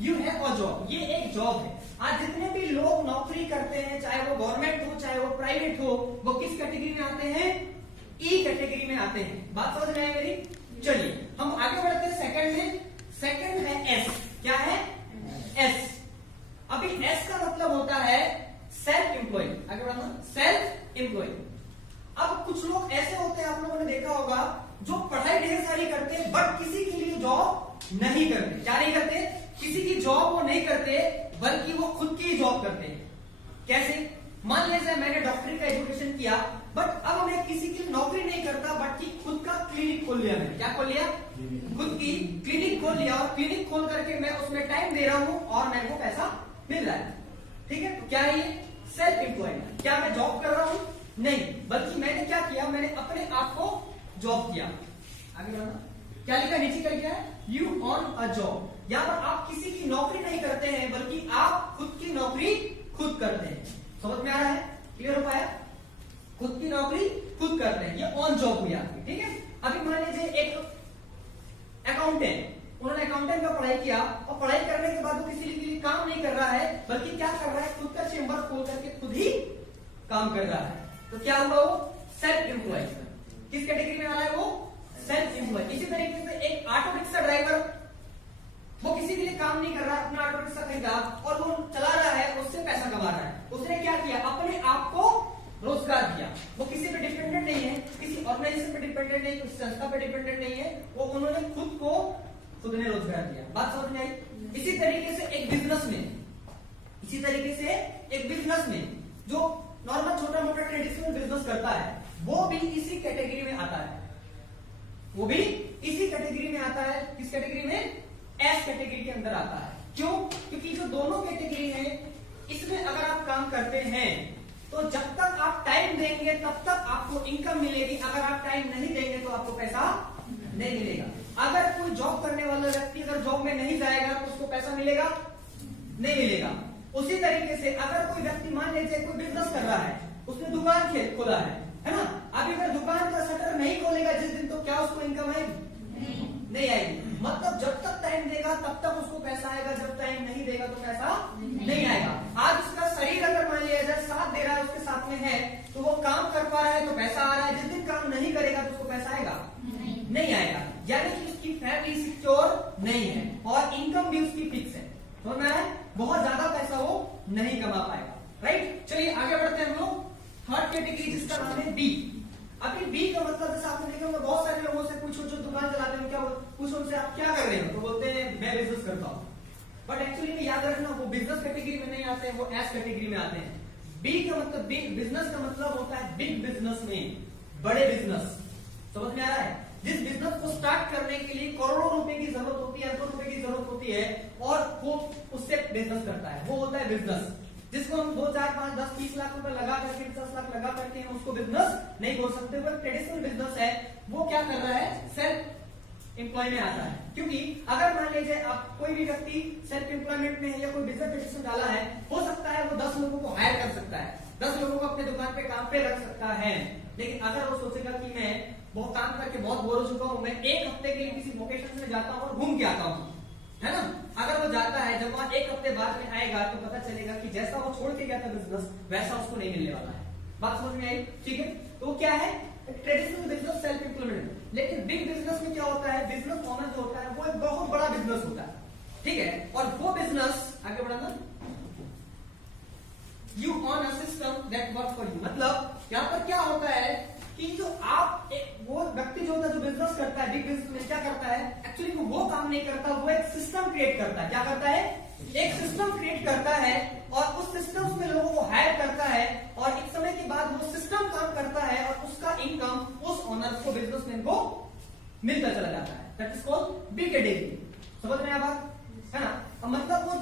You have a job, ये एक job है। आज जितने भी लोग नौकरी करते हैं, चाहे वो गवर्नमेंट हो चाहे वो प्राइवेट हो, वो किस कैटेगरी में आते हैं? ई कैटेगरी में आते हैं। बात समझ में आई मेरी? चलिए हम आगे बढ़ते हैं सेकंड में। सेकंड है एस। क्या है? एस। अभी एस का मतलब होता है सेल्फ एम्प्लॉय। आगे बढ़ना, सेल्फ एम्प्लॉय। अब कुछ लोग ऐसे होते हैं, आप लोगों ने देखा होगा, जो पढ़ाई ढेर सारी करते हैं बट किसी के लिए जॉब नहीं करते। क्या नहीं करते? किसी की जॉब वो नहीं करते, बल्कि वो खुद की जॉब करते हैं। कैसे? मान लीजिए मैंने डॉक्टरी का एजुकेशन किया, बट अब मैं किसी की नौकरी नहीं करता, बट की खुद का क्लिनिक खोल लिया। मैंने क्या खोल लिया? खुद की क्लिनिक खोल लिया, और क्लिनिक खोल करके मैं उसमें टाइम दे रहा हूं और मेरे को पैसा मिल रहा है। ठीक है, तो क्या है ये? Self employment. क्या मैं जॉब कर रहा हूं? नहीं, बल्कि मैंने क्या किया? मैंने अपने आप को जॉब किया। आगे बढ़ना, क्या लिखा नीचे? कर क्या है? You on a job. यहां पर आप किसी की नौकरी नहीं करते हैं, बल्कि आप खुद की नौकरी खुद करते हैं। समझ में आ रहा है? क्लियर हो पाया? खुद की नौकरी खुद करते हैं, ये ऑन जॉब हुई आपकी। ठीक है, अभी मान लीजिए एक अकाउंटेंट, उन्होंने अकाउंटेंट का पढ़ाई किया, और पढ़ाई करने के बाद वो किसी के लिए काम नहीं कर रहा है, बल्कि क्या कर रहा है? खुद का चेम्बर खोल करके खुद ही काम कर रहा है। तो क्या हुआ? वो सेल्फ एम्प्लॉय। किस कैटेगरी में आ रहा है? वो सेल्फ एम्प्लॉय। इसी तरीके से एक ऑटो रिक्शा ड्राइवर, वो किसी के लिए काम नहीं कर रहा, अपना ऑटो रिक्शा खरीदा और वो चला रहा है, उससे पैसा कमा रहा है। उसने क्या किया? अपने आप को रोजगार दिया। वो किसी पे डिपेंडेंट नहीं है, किसी ऑर्गेनाइजेशन पे डिपेंडेंट नहीं, किसी संस्था पे डिपेंडेंट नहीं है, वो उन्होंने खुद ने रोजगार दिया। बात समझ में आई? इसी तरीके से एक बिजनेस में जो नॉर्मल छोटा मोटा ट्रेडिशनल बिजनेस करता है, वो भी इसी कैटेगरी में आता है। वो भी इसी कैटेगरी में आता है। किस कैटेगरी में? एस कैटेगरी के अंदर आता है। क्यों? क्योंकि जो दोनों कैटेगरी है, इसमें अगर आप काम करते हैं तो जब तक आप टाइम देंगे तब तक आपको इनकम मिलेगी। अगर आप टाइम नहीं देंगे तो आपको पैसा नहीं मिलेगा। अगर कोई जॉब करने वाला व्यक्ति अगर जॉब में नहीं जाएगा तो उसको पैसा मिलेगा? नहीं मिलेगा। उसी तरीके से अगर कोई व्यक्ति मान लीजिए कोई बिजनेस कर रहा है, उसने दुकान खोला है ना? अभी अगर दुकान का शटर नहीं खोलेगा जिस दिन, तो क्या उसको इनकम आएगी? नहीं आएगी। मतलब जब तक टाइम देगा तब तक उसको पैसा आएगा, जब टाइम नहीं देगा तो पैसा नहीं आएगा। आज उसका शरीर अगर मान लिया जाए साथ दे रहा है, उसके साथ में है, तो वो काम कर पा रहा है तो पैसा आ रहा है। जिस दिन काम नहीं करेगा तो उसको पैसा आएगा? नहीं आएगा। यानी कि उसकी फैमिली सिक्योर नहीं है और इनकम भी उसकी फिक्स है। समझ में आ रहा है? बहुत ज्यादा पैसा वो नहीं कमा पाएगा। राइट, चलिए आगे बढ़ते हैं हम लोग। थर्ड कैटेगरी जिसका नाम है बी। अभी बी का मतलब जैसे आपने देखा होगा, बहुत सारे लोगों से पूछो जो दुकान चलाते हैं, क्या पूछो उनसे आप क्या कर रहे हो, तो बोलते हैं मैं बिजनेस करता हूँ। बट एक्चुअली में याद रखना, वो बिजनेस कैटेगरी में नहीं आते हैं, वो एस कैटेगरी में आते हैं। बी का मतलब बिग बिजनेस का मतलब होता है बिग बिजनेस में बड़े बिजनेस। समझ में आ रहा है? जिस बिजनेस को स्टार्ट करने के लिए करोड़ों रुपए की जरूरत होती है, अरबों रुपए की जरूरत होती है, और वो उससे बिजनेस करता है, वो होता है बिजनेस। जिसको हम 2, 4, 5, 10, 20 लाख रुपए लगा करके, 50 लाख लगा करके हम उसको बिजनेस नहीं बोल सकते। वो ट्रेडिशनल बिजनेस है, वो क्या कर रहा है? सेल्फ एम्प्लॉय में आता है। क्योंकि अगर मान लीजिए आप कोई भी व्यक्ति सेल्फ एम्प्लॉयमेंट में है या कोई बिजनेस रजिस्ट्रेशन डाला है, हो सकता है वो 10 लोगों को हायर कर सकता है, 10 लोगों को अपने दुकान पे काम पे रख सकता है। लेकिन अगर वो सोचेगा कि मैं बहुत काम करके बहुत बोर हो चुका हूं, मैं एक हफ्ते के लिए किसी लोकेशन में जाता हूं और घूम के आता हूं, है ना? अगर वो जाता है, जब वहां एक हफ्ते बाद में आएगा तो पता चलेगा कि जैसा वो छोड़ के गया था बिजनेस, वैसा उसको नहीं मिलने वाला है। बात समझ में आई? ठीक है, तो क्या है? Traditional business self employment. लेकिन बिग बिजनेस में क्या होता है? बिजनेस ओनर जो होता है वो एक बहुत बड़ा बिजनेस होता है। ठीक है, और वो बिजनेस आगे बढ़ाना, you on a system that work for you. मतलब यहां पर क्या होता है कि जो आप वो व्यक्ति जो होता है जो बिजनेस करता है, बिग बिजनेस में क्या करता है? एक्चुअली वो काम नहीं करता, वो एक सिस्टम क्रिएट करता है। क्या करता है? एक सिस्टम क्रिएट करता है, और उस सिस्टम में लोगों को हायर करता है, और एक समय के बाद वो सिस्टम काम करता है और उसका इनकम उस ओनर को, बिजनेसमैन को मिलता चला जाता है। That is called big category. समझ में आया बात? है ना? मतलब वो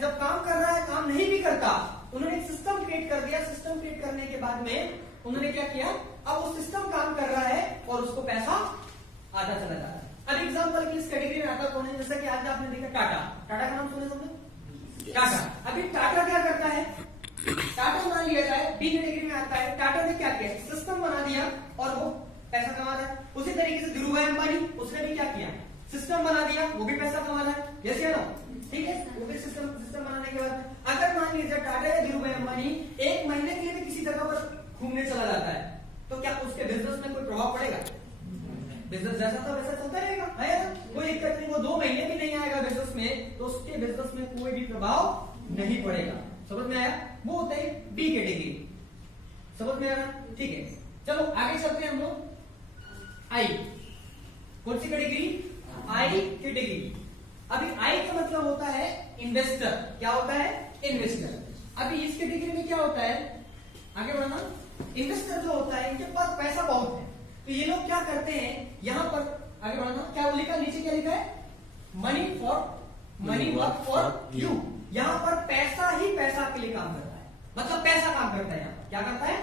जब काम कर रहा है, काम नहीं भी करता, उन्होंने एक सिस्टम क्रिएट कर दिया। सिस्टम क्रिएट करने के बाद में उन्होंने क्या किया? अब वो सिस्टम काम कर रहा है और उसको पैसा आता चला जाता है। अब एग्जांपल की इस कैटेगरी में आता कौन है? जैसे कि आज आपने देखा टाटा। टाटा का नाम सुने तुमने? टाटा। अभी टाटा क्या करता है? टाटा मान लिया जाए बी कैटेगरी में आता है। टाटा ने क्या किया? सिस्टम बना दिया और वो पैसा कमा रहा है। उसी तरीके से धीरू भाई अंबानी, उसने भी क्या किया? सिस्टम बना दिया, वो भी पैसा कमा रहा है। जैसे ना ठीक है, वो भी सिस्टम बनाने के बाद अगर मान लीजिए टाटा या धीरू भाई अंबानी एक महीने के लिए भी किसी जगह पर घूमने चला जाता है तो क्या उसके बिजनेस में कोई प्रभाव पड़ेगा? बिजनेस जैसा था वैसा चलता रहेगा, है ना, कोई दिक्कत नहीं। वो 2 महीने भी नहीं आएगा बिजनेस में तो उसके बिजनेस में कोई भी प्रभाव नहीं पड़ेगा। समझ में आया? वो होता है बी कैटेगरी। समझ में आया? ठीक है, चलो आगे चलते हैं हम लोग आई। कौन सी कैटेगरी? I category. अभी आई का मतलब होता है इन्वेस्टर। क्या होता है? इन्वेस्टर। अभी इस कैटेगरी में क्या होता है, आगे बढ़ना, इन्वेस्टर जो होता है इनके पास पैसा बहुत है तो ये लोग क्या करते हैं, यहां पर आगे बढ़ना, क्या लिखा नीचे, क्या लिखा है? Money work for you. यहां पर पैसा ही पैसा के लिए काम करता है, मतलब पैसा काम करता है। यहाँ क्या करता है?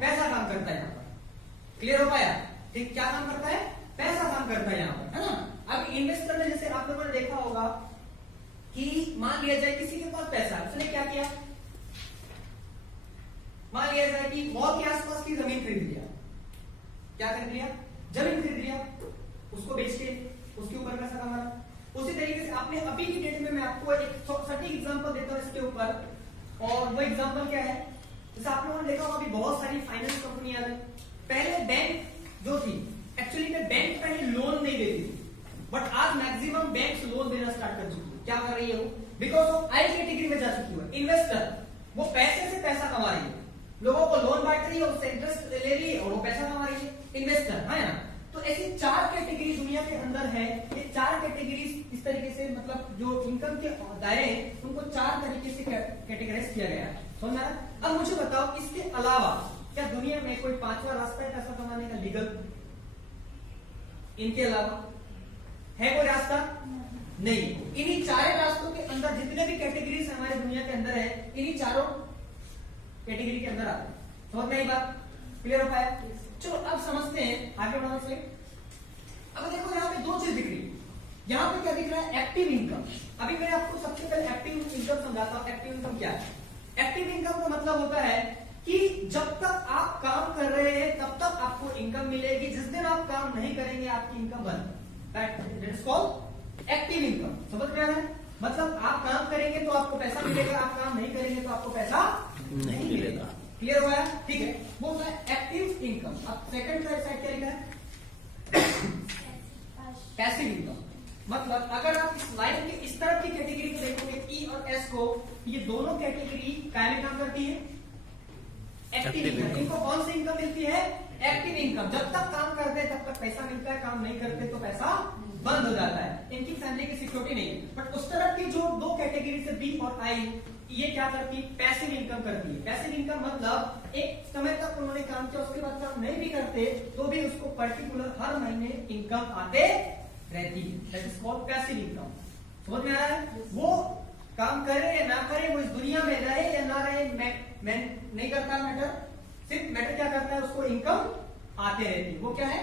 पैसा काम करता है यहाँ पर। क्लियर हो पाया? ठीक, क्या काम करता है? पैसा काम करता है यहाँ पर, है ना। अब इन्वेस्टर में जैसे आप लोगों ने देखा होगा कि मान लिया जाए किसी के पास पैसा है, उसने क्या किया, मान लिया जाए कि मॉल के आसपास की जमीन खरीद लिया। क्या खरीद लिया? जमीन खरीद लिया, उसको बेच के उसके ऊपर पैसा कमाना। उसी तरीके से आपने अभी की डेट में मैं आपको एक सटीक एग्जांपल देता हूं इसके ऊपर, और वो एग्जांपल क्या है, जैसे आप लोगों ने देखा होगा अभी बहुत सारी फाइनेंस कंपनियां हैं। पहले बैंक जो थी एक्चुअली में बैंक पहले लोन नहीं देती थी, बट आज मैक्सिमम बैंक्स लोन देना स्टार्ट कर चुकी है। क्या कर रही है वो? बिकॉज ऑफ आई कैटेगरी में जा चुकी है। इन्वेस्टर, वो पैसे से पैसा कमा रही है, लोगों को लोन बांट रही है, उससे इंटरेस्ट ले रही है और वो पैसा कमा रही है। इन्वेस्टर, है ना। तो ऐसी 4 कैटेगरी दुनिया के अंदर है। ये 4 कैटेगरी इस तरीके से, मतलब जो इनकम के दायरे हैं उनको 4 तरीके से कैटेगराइज किया गया है। समझ में आया? अब मुझे बताओ इसके अलावा क्या दुनिया में कोई 5वां रास्ता है पैसा कमाने का लीगल? इनके अलावा है कोई रास्ता? नहीं। इन्हीं 4 रास्तों के अंदर जितने भी कैटेगरीज हमारे दुनिया के अंदर है, इन्हीं 4 कैटेगरी के अंदर आते हैं। समझ में आई बात? क्लियर हो पाया? चलो अब समझते हैं, आगे बढ़ना से। अब देखो यहाँ पे 2 चीज दिख रही है। यहाँ पे क्या दिख रहा है? Active income. अभी मैं आपको सबसे पहले एक्टिव इनकम समझाता हूँ। एक्टिव इनकम क्या है? एक्टिव इनकम का मतलब होता है कि जब तक आप काम कर रहे हैं तब तक आपको इनकम मिलेगी, जिस दिन आप काम नहीं करेंगे आपकी इनकम बंद। That is called active income. समझ में आ रहा है? मतलब आप काम करेंगे तो आपको पैसा मिलेगा, आप काम नहीं करेंगे तो आपको पैसा नहीं मिलेगा। क्लियर हुआ? ठीक है, वो होता है एक्टिव इनकम। अब सेकंड साइड क्या लिखा है? Passive income. मतलब अगर आप इस लाइन के इस तरफ की कैटेगरी को देखोगे, ई और एस को, ये दोनों कैटेगरी क्या में काम करती है? Active income. इनको कौन सी इनकम मिलती है? Active income. जब तक काम करते हैं तब तक पैसा मिलता है, काम नहीं करते तो पैसा बंद हो जाता है। इनकी फैमिली की सिक्योरिटी नहीं है। बट उस तरफ की जो 2 कैटेगरी से बी और आई, ये क्या करती है? पैसिव इनकम करती है। पैसिव इनकम मतलब एक समय तक उन्होंने काम किया, उसके बाद काम नहीं भी करते तो भी उसको पर्टिकुलर हर महीने इनकम आते रहती है। That is called passive income. समझ में आ रहा है? वो काम करे या ना करे, वो इस दुनिया में रहे या ना रहे, मैं नहीं करता मैटर। सिर्फ मैटर क्या करता है? उसको इनकम आते रहती है। वो क्या है?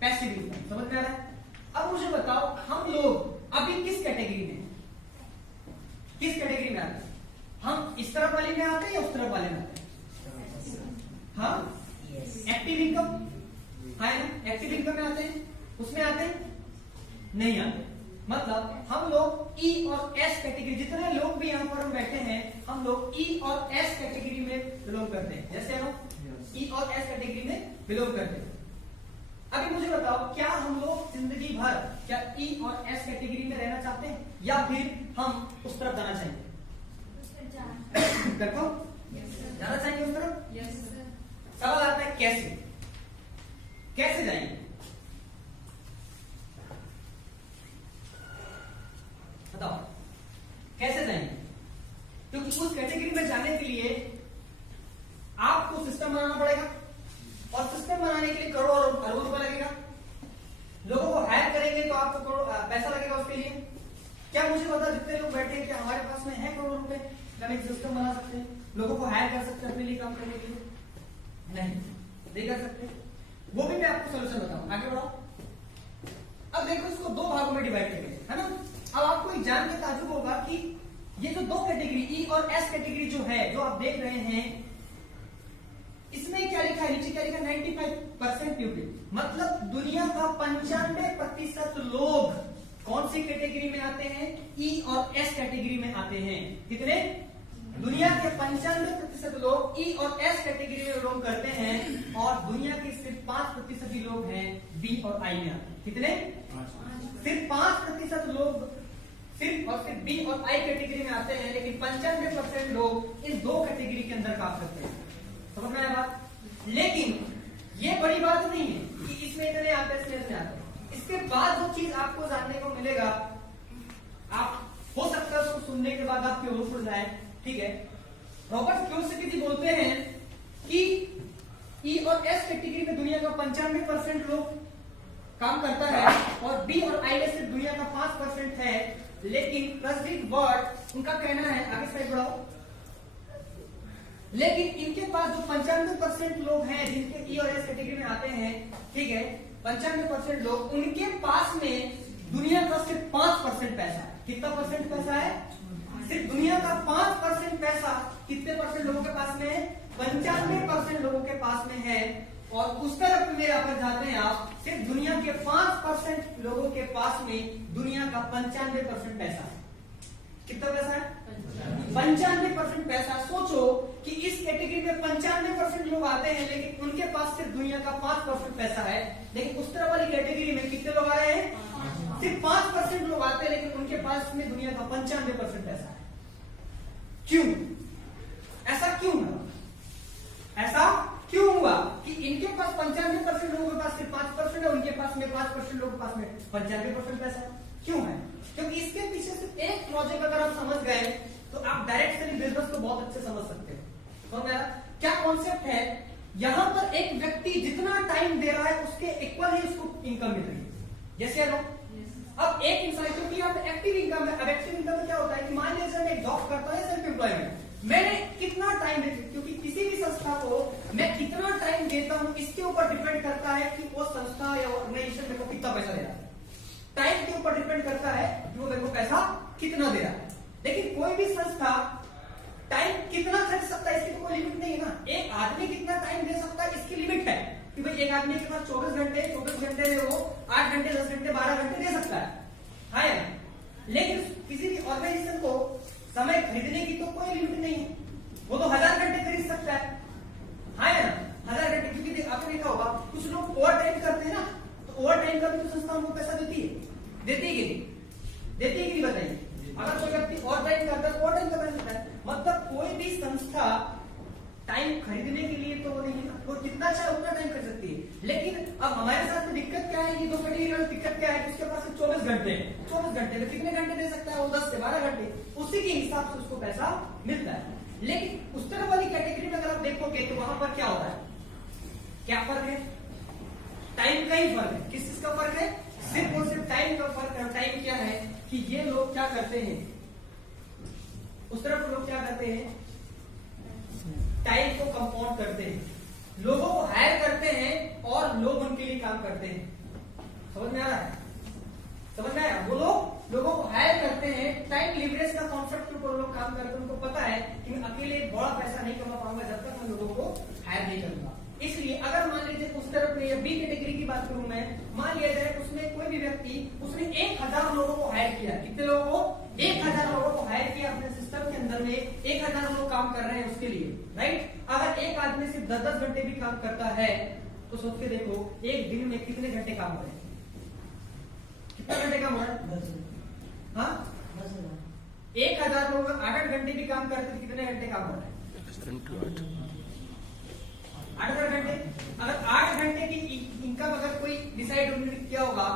Passive income. समझ में आ रहा है? अब मुझे बताओ हम लोग अभी किस कैटेगरी में, किस कैटेगरी में आते हैं? हम इस तरफ वाले में आते हैं या उस तरफ वाले में आते हैं? हाँ, एक्टिव इनकम है ना, एक्टिव इनकम में आते हैं, उसमें आते हैं नहीं आते। मतलब हम लोग ई और एस कैटेगरी, जितने लोग भी यहाँ पर हम बैठे हैं, हम लोग ई और एस कैटेगरी में बिलोंग करते हैं। जैसे हम ई और एस कैटेगरी में बिलोंग करते हैं। अभी मुझे बताओ क्या हम लोग जिंदगी भर क्या ई और एस कैटेगरी में रहना चाहते हैं या फिर हम उस तरफ जाना चाहिए? देखो जाना चाहिए उस तरफ। सवाल आता है कैसे, कैसे जाएंगे? बताओ कैसे जाएंगे? क्योंकि उस कैटेगरी में जाने के लिए आपको सिस्टम बनाना पड़ेगा, और सिस्टम बनाने के लिए करोड़ों अरबों रुपए लगेगा। लोगों को हायर करेंगे तो आपको करोड़ पैसा लगेगा उसके लिए। क्या मुझे पता जितने लोग बैठे हैं क्या हमारे पास में है करोड़ों रुपए? हम एक सिस्टम बना सकते हैं, लोगों को हायर कर सकते हैं अपने लिए काम करने के लिए? नहीं कर सकते। वो भी मैं आपको सोल्यूशन बताऊं। आगे बढ़ो। अब देखो इसको 2 भागों में डिवाइड करेंगे, है ना। अब आपको एक जान के ताजुब होगा कि ये जो 2 कैटेगरी ई और एस कैटेगरी जो है, जो आप देख रहे हैं, इसमें क्या लिखा है? नीचे क्या लिखा है? 95% पीपल। मतलब दुनिया का 95% लोग कौन सी कैटेगरी में आते हैं? ई और एस कैटेगरी में आते हैं। कितने? दुनिया के 95% लोग ई और एस कैटेगरी में बिलोंग करते हैं और दुनिया के सिर्फ 5% ही लोग हैं बी और आई में आते हैं। कितने? सिर्फ 5% लोग सिर्फ बी और आई कैटेगरी में आते हैं, लेकिन 95% लोग इन दो कैटेगरी के अंदर काम करते हैं। समझ में आया बात? लेकिन ये बड़ी बात नहीं है कि इसमें इतने आते हैं, इसमें इतने आते हैं। इसके बाद जो चीज आपको जानने को मिलेगा, आप हो सकता है उसको सुनने के बाद आपके होश उड़ जाए, ठीक है। रॉबर्ट कियोसाकी बोलते हैं कि ई और एस कैटेगरी में दुनिया का 95% लोग काम करता है और बी और आई में सिर्फ दुनिया का 5% है। लेकिन प्रसिद्ध वर्ड उनका कहना है, आगे साइड बढ़ाओ, लेकिन इनके पास जो 95% लोग हैं जिनके ई और एस कैटेगरी में आते हैं, ठीक है, 95% लोग, उनके पास में दुनिया का सिर्फ 5% पैसा है। कितना परसेंट पैसा है? सिर्फ दुनिया का 5% पैसा कितने परसेंट लोगों के पास में है? 95% लोगों के पास में है। और उस तरफ में अगर जाते हैं आप, सिर्फ दुनिया के 5% लोगों के पास में दुनिया का 95% पैसा है। कितना पैसा है? 95% पैसा। सोचो कि इस कैटेगरी में 95% लोग आते हैं, लेकिन उनके पास सिर्फ दुनिया का 5% पैसा है। लेकिन उस तरह वाली कैटेगरी में कितने लोग आए हैं? सिर्फ 5% लोग आते हैं, लेकिन उनके पास में दुनिया का 95% पैसा है। क्यों? ऐसा क्यों हुआ? ऐसा क्यों हुआ कि इनके पास 95% लोगों के पास सिर्फ 5% है, उनके पास में 5% लोगों के पास में 95% पैसा? क्यों है? क्योंकि इसके पीछे सिर्फ एक लॉजिक अगर आप समझ गए तो आप डायरेक्ट सेलिंग बिजनेस को बहुत अच्छे समझ सकते हो। तो मेरा क्या कॉन्सेप्ट है, यहां पर एक व्यक्ति जितना टाइम दे रहा है उसके इक्वल ही उसको इनकम मिल रही है। जैसे अब एक इंसान, क्योंकि यहाँ पे एक्टिव इनकम है। अब एक्टिव इनकम में क्या होता है कि मान लीजिए मैं एक जॉब करता हूँ, सेल्फ एम्प्लॉयमेंट, मैंने कितना टाइम देता, क्योंकि किसी भी संस्था को मैं कितना टाइम देता हूँ इसके ऊपर डिपेंड करता है कि वो संस्था या ऑर्गेनाइजेशन मेरे को कितना पैसा दे रहा है। टाइम के ऊपर डिपेंड करता है कि वो मेरे को पैसा कितना दे रहा है। लेकिन कोई भी संस्था टाइम कितना खर्च सकता है इसकी तो कोई लिमिट नहीं है ना। एक आदमी कितना टाइम दे सकता है इसकी लिमिट है कि भाई एक आदमी के पास 24 घंटे में वो 8 घंटे 10 घंटे 12 घंटे दे सकता है। लेकिन किसी भी ऑर्गेनाइजेशन को समय खरीदने की तो कोई लिमिट नहीं है, वो तो 1000 घंटे खरीद सकता है ना, 1000 घंटे। क्योंकि आपने देखा होगा कुछ लोग ओवर टाइम करते हैं ना, तो ओवर टाइम का भी तो संस्था उनको पैसा देती है कि नहीं बताइए। अगर कोई व्यक्ति ओवर टाइम करता है तो ओवर टाइम का पैसा देता है। मतलब कोई भी संस्था टाइम खरीदने के लिए तो वो नहीं है, वो जितना चाहे उतना टाइम कर सकती है। लेकिन अब हमारे साथ में दिक्कत क्या है, ये दो कैटेगरी में दिक्कत क्या है, उसके पास 24 घंटे है। 24 घंटे में कितने घंटे दे सकता है वो? 10 से 12 घंटे, उसी के हिसाब से उसको पैसा मिलता है। लेकिन उस तरह वाली कैटेगरी में अगर आप देखोगे तो वहां पर क्या होता है? क्या फर्क है? टाइम का ही फर्क है। किस चीज का फर्क है? सिर्फ और सिर्फ टाइम का फर्क है। टाइम क्या है कि ये लोग क्या करते हैं, उस तरफ लोग क्या करते हैं, टाइम को कंपाउंड करते हैं, लोगों को हायर करते हैं और लोग उनके लिए काम करते हैं। समझ में आ रहा है? समझ में आया? वो लोग लोगों को हायर करते हैं, टाइम लिवरेज का कॉन्सेप्ट के ऊपर लोग काम करते हैं। उनको पता है कि मैं अकेले बड़ा पैसा नहीं कमा पाऊंगा जब तक मैं लोगों को हायर नहीं करूंगा। इसलिए अगर मान लीजिए उस तरफ में या बी कैटेगरी की बात करूं मैं, मान लिया जाए उसमें कोई भी व्यक्ति उसने 1000 लोगों को हायर किया। कितने लोगों को? 1000 लोगों को हायर किया अपने सिस्टम के अंदर में। 1000 लोग काम कर रहे हैं उसके लिए, राइट। अगर एक आदमी सिर्फ 10-10 घंटे भी काम करता है तो सोच के देखो एक दिन में कितने घंटे काम हो रहे हैं? कितने घंटे काम हो रहा है? हाँ, 1000 लोग 8 घंटे भी काम करते तो कितने घंटे काम हो रहा है? 8 घंटे। अगर 8 घंटे की इनकम अगर कोई डिसाइड किया होगा,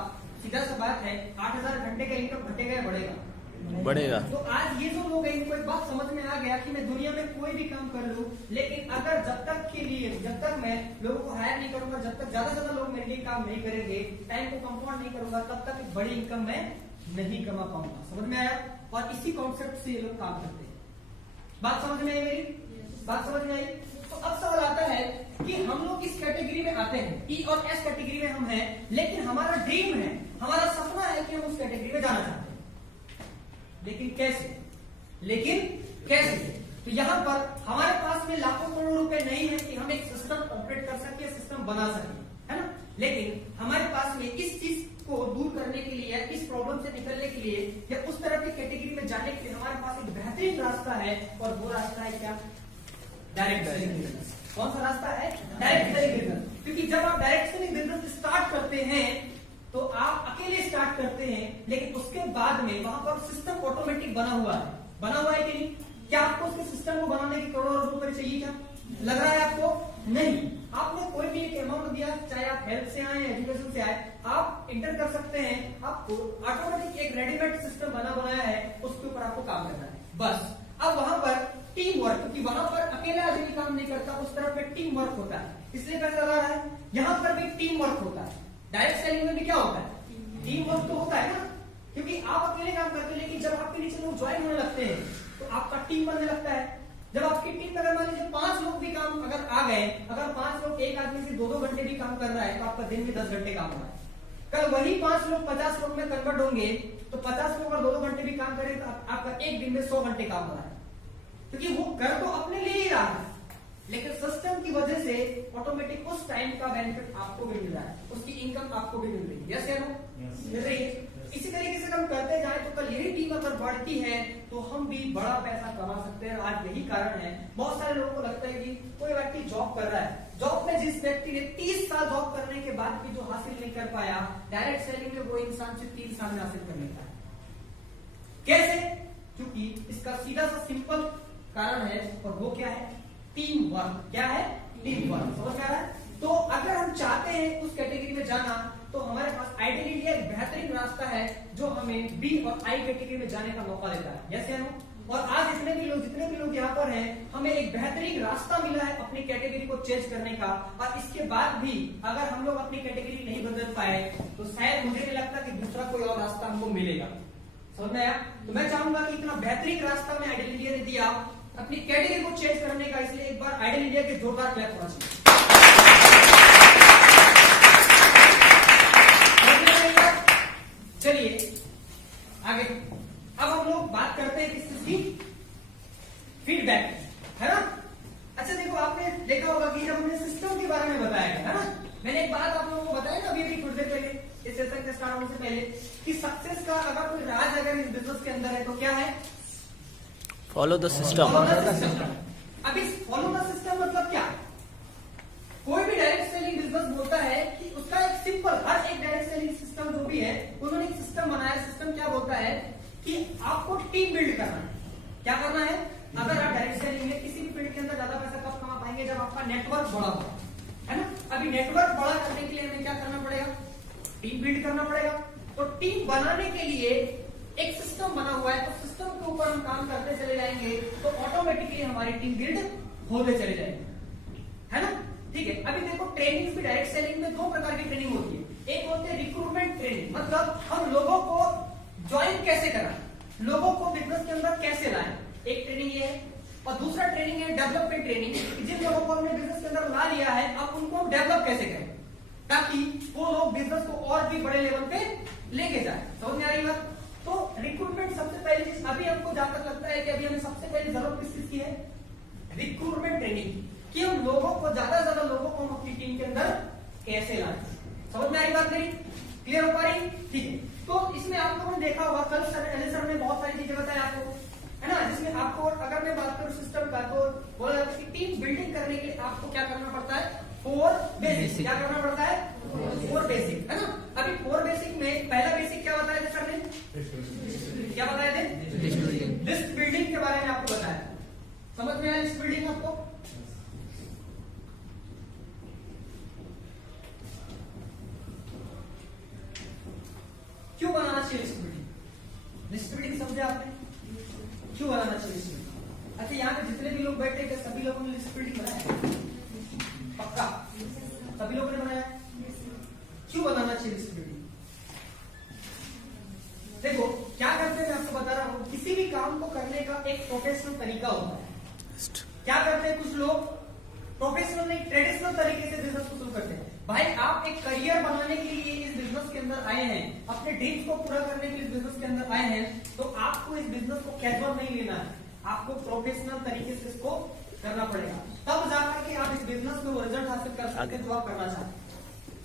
सीधा सा बात है 8000 घंटे का इनकम घटेगा या बढ़ेगा? तो आज ये जो लोग हैं इनको एक बात समझ में आ गया कि मैं दुनिया में कोई भी काम कर लूं, लेकिन अगर जब तक मैं लोगों को हायर नहीं करूंगा, जब तक ज्यादा से ज्यादा लोग मेरे लिए काम नहीं करेंगे, टाइम को कंपाउंड नहीं करूंगा, तब तक एक बड़ी इनकम मैं नहीं कमा पाऊंगा। समझ में आया? और इसी कॉन्सेप्ट से ये लोग काम करते हैं। बात समझ में आई मेरी? बात समझ में आई? तो अब सवाल आता है कि हम लोग इस कैटेगरी में आते हैं, ई और एस कैटेगरी में हम हैं, लेकिन हमारा ड्रीम है, हमारा सपना है कि हम उस कैटेगरी में जाना चाहते हैं। लेकिन कैसे? तो यहां पर हमारे पास में लाखों करोड़ रुपए नहीं है कि हम एक सिस्टम ऑपरेट कर सके, सिस्टम बना सके, है ना। लेकिन हमारे पास में इस चीज को दूर करने के लिए, इस प्रॉब्लम से निकलने के लिए, या उस तरह की कैटेगरी में जाने के लिए हमारे पास एक बेहतरीन रास्ता है, और वो रास्ता है क्या? Direct selling business. कौन सा रास्ता है? Direct selling business. क्योंकि जब आप डायरेक्ट सेलिंग बिजनेस स्टार्ट करते हैं तो आप अकेले स्टार्ट करते हैं, लेकिन उसके बाद में वहां पर सिस्टम ऑटोमेटिक बना हुआ है कि नहीं? क्या आपको उसके सिस्टम को बनाने की करोड़ों रुपए चाहिए? क्या लग रहा है आपको? नहीं। आपने कोई भी एक अमाउंट दिया, चाहे आप हेल्थ से आए, एजुकेशन से आए, आप इंटर कर सकते हैं। आपको ऑटोमेटिक एक रेडीमेड सिस्टम बनाया है, उसके ऊपर आपको काम करना है बस। अब वहां पर टीम वर्क, क्योंकि वहां पर अकेला आदमी काम नहीं करता, उस तरफ में टीम वर्क होता है, इसलिए पैसा लगा रहा है। यहां पर भी टीम वर्क होता है। डायरेक्ट सेलिंग में भी क्या होता है? टीम वर्क तो होता है ना, क्योंकि आप अकेले काम करते हैं, लेकिन जब आपके नीचे लोग ज्वाइन होने लगते हैं तो आपका टीम बनने लगता है। जब आपकी टीम में अगर मान लीजिए 5 लोग भी काम अगर आ गए, अगर 5 लोग एक आदमी से 2-2 घंटे भी काम कर रहा है, तो आपका दिन में 10 घंटे काम हो रहा है। कल वही 5 लोग 50 लोग में कन्वर्ट होंगे, तो 50 लोग अगर 2-2 घंटे भी काम करें तो आपका एक दिन में 100 घंटे काम हो रहा है, क्योंकि वो कर तो अपने लिए ही रहा है, लेकिन सिस्टम की वजह से ऑटोमेटिक उस टाइम का बेनिफिट आपको भी मिल रहा है, उसकी इनकम आपको भी मिल रही है। यस या नो? मिल रही है। इसी तरीके से हम करते जाए तो कल यही टीम अगर बढ़ती है तो हम भी बड़ा पैसा कमा सकते हैं। आज यही कारण है, बहुत सारे लोगों को लगता है कि कोई व्यक्ति जॉब कर रहा है, जॉब में जिस व्यक्ति ने 30 साल जॉब करने के बाद भी जो हासिल नहीं कर पाया, डायरेक्ट सेलिंग में वो इंसान सिर्फ 3 साल में हासिल कर लेता है। कैसे? क्योंकि इसका सीधा सा सिंपल कारण है, और वो क्या है? Team work. क्या है? Team work. समझ आ रहा है? तो अगर हम चाहते हैं उस कैटेगरी में जाना, तो हमारे पास आइडियली एक बेहतरीन रास्ता है जो हमें बी और आई कैटेगरी में जाने का मौका देता है। यस या नो? और आज जितने भी लोग यहाँ पर हैं, हमें एक बेहतरीन रास्ता मिला है अपनी कैटेगरी को चेंज करने का, और इसके बाद भी अगर हम लोग अपनी कैटेगरी नहीं बदल पाए तो शायद मुझे नहीं लगता कि दूसरा कोई और रास्ता हमको मिलेगा। समझ में आया? तो मैं चाहूंगा कि इतना बेहतरीन रास्ता मैं आइडियल इंडिया ने दिया अपनी कैटेगरी को चेंज करने का, इसलिए एक बार आइडियल इंडिया के जोरदार क्लैप होना चाहिए। चलिए आगे, अब हम लोग बात करते हैं किस चीज की? फीडबैक, है ना? अच्छा देखो, आपने देखा होगा कि जब हमने सिस्टम के बारे में बताया है ना, मैंने एक बात आप लोगों को बताया ना अभी थोड़ी देर पहले, इस सेशन के स्टार्ट होने से पहले, कि सक्सेस का अगर कोई राज अगर इस बिजनेस के अंदर है तो क्या है? Follow the system. अब इस फॉलो द सिस्टम मतलब क्या? कोई भी डायरेक्ट सेलिंग बिजनेस बोलता है कि उसका एक सिंपल, हर एक डायरेक्ट सेलिंग सिस्टम जो भी है उन्होंने एक सिस्टम बनाया। सिस्टम क्या बोलता है कि आपको टीम बिल्ड करना है। क्या करना है? अगर आप डायरेक्ट सेलिंग में किसी भी फील्ड के अंदर ज्यादा पैसा कब कमा पाएंगे? जब आपका नेटवर्क बड़ा होगा, है ना? अभी नेटवर्क बड़ा करने के लिए हमें क्या करना पड़ेगा? टीम बिल्ड करना पड़ेगा। तो टीम बनाने के लिए एक सिस्टम बना हुआ है, तो सिस्टम के ऊपर हम काम करते चले जाएंगे तो ऑटोमेटिकली हमारी टीम बिल्ड होते चले जाएंगे, है ना? ठीक है। अभी देखो, ट्रेनिंग भी डायरेक्ट सेलिंग में 2 प्रकार की ट्रेनिंग होती है। एक होती है रिक्रूटमेंट ट्रेनिंग, मतलब हम लोगों को ज्वाइन कैसे कराएं, लोगों को बिजनेस के अंदर कैसे लाएं, एक ट्रेनिंग ये है। और दूसरा ट्रेनिंग है डेवलपमेंट ट्रेनिंग, जिन लोगों को हमने बिजनेस के अंदर ला लिया है अब उनको हम डेवलप कैसे करें ताकि वो लोग बिजनेस को और भी बड़े लेवल पे लेके जाए। समझ में आ रही बात? तो रिक्रूटमेंट सबसे पहली चीज, अभी हमको जहां तक लगता है कि अभी हमें सबसे पहले जरूरत किस चीज की है? रिक्रूटमेंट ट्रेनिंग, कि हम लोगों को ज्यादा से ज्यादा लोगों को हम अपनी टीम के अंदर कैसे लाएं। समझ में आई बात मेरी? क्लियर हो पा रही? ठीक है। तो इसमें आप लोगों ने देखा होगा, कल सर ने बहुत सारी चीजें बताया आपको, है ना? जिसमें आपको, अगर मैं बात करूं सिस्टम का, तो बोला जाता है कि टीम बिल्डिंग करने के लिए आपको क्या करना पड़ता है? 4 बेसिक। क्या करना पड़ता है? 4 बेसिक, है ना? अभी 4 बेसिक में पहला बेसिक क्या बताया था सर ने? क्या बताया थे? लिस्ट बिल्डिंग के बारे में आपको बताया। समझ में आया लिस्ट बिल्डिंग आपको? क्यों बनाना चाहिए लिस्ट बिल्डिंग? लिस्ट बिल्डिंग समझे आपने? क्यों बनाना चाहिए लिस्ट बिल्डिंग? अच्छा, यहाँ पे जितने भी लोग बैठे थे सभी लोगों ने लिस्ट बिल्डिंग बनाया? पक्का सभी लोगों ने बनाया? क्यों बनाना चाहिए लिस्ट बिल्डिंग? देखो क्या करते हैं, मैं आपको बता रहा हूं, किसी भी काम को करने का एक प्रोफेशनल तरीका होता है। क्या करते हैं कुछ लोग? प्रोफेशनल नहीं, ट्रेडिशनल तरीके से बिजनेस को शुरू करते हैं। भाई आप एक करियर बनाने के लिए इस बिजनेस के अंदर आए हैं, अपने ड्रीम्स को पूरा करने के लिए इस बिजनेस के अंदर आए हैं, तो आपको इस बिजनेस को कैजुअल नहीं लेना है, आपको प्रोफेशनल तरीके से इसको करना पड़ेगा, तब जाकर के आप इस बिजनेस में वो रिजल्ट हासिल कर सकते हैं जो आप करना चाहते हैं।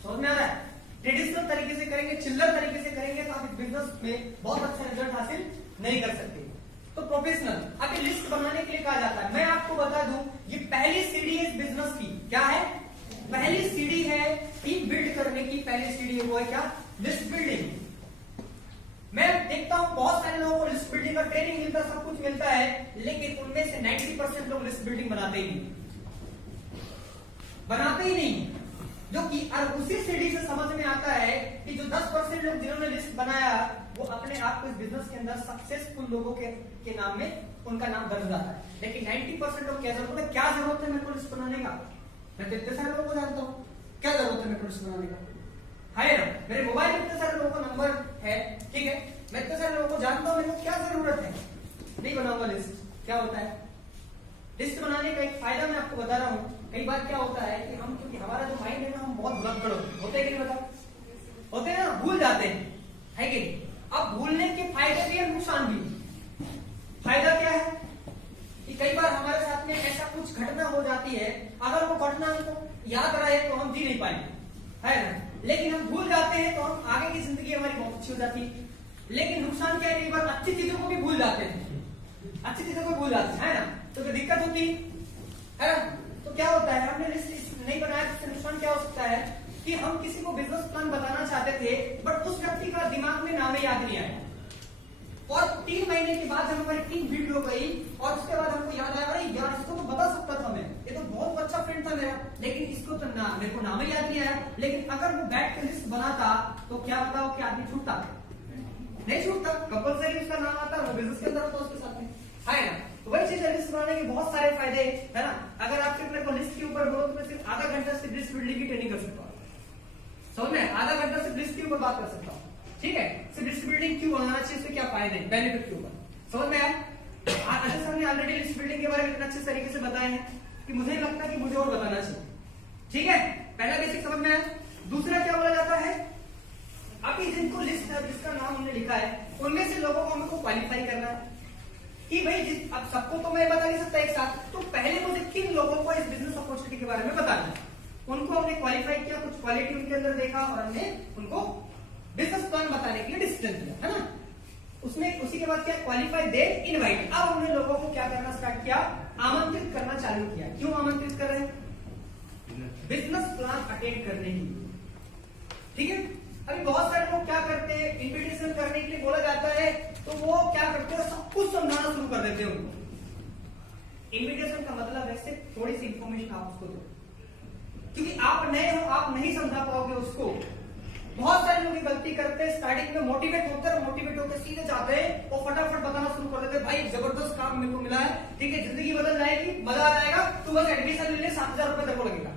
समझ में आ रहा है? ट्रेडिशनल तरीके से करेंगे, चिल्लर तरीके से करेंगे तो आप इस बिजनेस में बहुत अच्छा रिजल्ट हासिल नहीं कर सकते। तो प्रोफेशनल, अब ये लिस्ट बनाने के लिए कहा जाता है। मैं आपको बता दूं, ये पहली सीढ़ी है इस बिजनेस की। क्या है? पहली सीढ़ी है टीम बिल्ड करने की। पहली सीढ़ी है वो है क्या? List building. मैं देखता हूं बहुत सारे लोगों को लिस्ट बिल्डिंग का ट्रेनिंग मिलता है, सब कुछ मिलता है, लेकिन उनमें से 90% लोग लिस्ट बिल्डिंग बनाते ही नहीं, जो कि और उसी सीढ़ी से समझ में आता है कि जो 10% लोग जिन्होंने लिस्ट बनाया वो अपने आप को इस बिजनेस के अंदर सक्सेसफुल लोगों के नाम में उनका नाम दर्ज आता है। लेकिन 90% लोग क्या जरूरत है? क्या जरूरत है मेरे को लिस्ट बनाने का? मैं तो इतने सारे लोगों को जानता हूँ, क्या जरूरत है मेरे को लिस्ट बनाने का? है ना, मेरे मोबाइल में इतने सारे लोगों का नंबर है, ठीक है, मैं इतने सारे लोगों को जानता हूँ, मेरे को क्या जरूरत है? नहीं बनाऊंगा लिस्ट। क्या होता है लिस्ट बनाने का? एक फायदा मैं आपको बता रहा हूँ। कई बार क्या होता है कि हम, क्योंकि हमारा जो माइंड है ना, हम बहुत भुलक्कड़ होते हैं कि नहीं, बताओ, होते हैं ना, भूल जाते हैं, है कि नहीं? अब भूलने के फायदे भी है, नुकसान भी। फायदा क्या है कि कई बार हमारे साथ में ऐसा कुछ घटना हो जाती है, अगर वो घटना हमको याद रहे तो हम जी नहीं पाएंगे, है ना, लेकिन हम भूल जाते हैं तो हम आगे की जिंदगी हमारी बहुत अच्छी हो जाती है। लेकिन नुकसान क्या है? कई बार अच्छी चीजों को भी भूल जाते हैं, अच्छी चीजों को भूल जाते हैं, है ना, तो फिर दिक्कत होती है ना। तो क्या होता है, हमने लिस्ट नहीं बनाया तो इससे नुकसान क्या हो सकता है कि हम किसी को बिजनेस प्लान बताना चाहते थे, बट उस व्यक्ति का दिमाग में नाम याद नहीं आया, और 3 महीने के बाद जब हमारी टीम बिल्ड हो गई और उसके बाद हमको याद आया, अरे यार इसको तो बता सकता था मैं, ये तो बहुत अच्छा फ्रेंड था मेरा, लेकिन इसको तो मेरे को नाम ही याद नहीं आया। लेकिन अगर वो बैठ के लिस्ट बनाता तो क्या बताओ कि आदमी छूटता? नहीं छूटता, कंपल्सरी उसका नाम आता, वो बिजनेस के अंदर होता उसके साथ में, है ना। तो वही चीज है, लिस्ट बनाने के बहुत सारे फायदे, है ना। अगर आप सिर्फ मेरे को लिस्ट के ऊपर बोलो तो मैं सिर्फ आधा घंटा सिर्फ लिस्ट बिल्डिंग की ट्रेनिंग कर सकता हूँ, समझ में? आधा घंटा सिर्फ लिस्ट के ऊपर बात कर सकता हूँ, ठीक है। सिर्फ लिस्ट बिल्डिंग क्यों बनाना चाहिए, इससे क्या फायदे, बेनिफिट के ऊपर, समझ में आया? अजय सर ने ऑलरेडी लिस्ट बिल्डिंग के बारे में इतने अच्छे तरीके से बताया है कि मुझे लगता है कि मुझे और बताना चाहिए, ठीक है। पहला बेसिक समझ में आया। दूसरा क्या बोला जाता है, अभी जिनको लिस्ट जिसका नाम हमने लिखा है उनमें से लोगों को हमको क्वालिफाई करना है कि भाई अब सबको तो मैं बता नहीं सकता एक साथ, तो पहले मुझे किन लोगों को इस बिजनेस अपॉर्चुनिटी के बारे में बताना है। उनको हमने क्वालिफाई किया, कुछ क्वालिटी उनके अंदर देखा और हमने उनको बिजनेस प्लान बताने के लिए डिसीजन लिया, है ना। उसमें उसी के बाद क्या, क्वालिफाई दे इनवाइट। अब हमने लोगों को क्या करना स्टार्ट किया, आमंत्रित करना चालू किया। क्यों आमंत्रित कर रहे हैं? बिजनेस प्लान अटेंड करने के लिए, ठीक है। अभी बहुत सारे लोग क्या करते हैं, इन्विटेशन करने के लिए बोला जाता है तो वो क्या करते हैं, सब कुछ समझाना शुरू कर देते हैं उनको। इन्विटेशन का मतलब है सिर्फ थोड़ी सी इंफॉर्मेशन आप उसको दो, क्योंकि आप नए हो, आप नहीं समझा पाओगे उसको। बहुत सारे लोग गलती करते हैं, स्टार्टिंग में मोटिवेट होते हैं, मोटिवेट होकर सीधे जाते हैं और फटाफट बताना शुरू कर देते हैं, भाई जबरदस्त काम मेरे को मिला है, ठीक है, जिंदगी बदल जाएगी, मजा आ जाएगा, तू बस एडमिशन ले ले, 7,000 रुपए तेरे को लगेगा।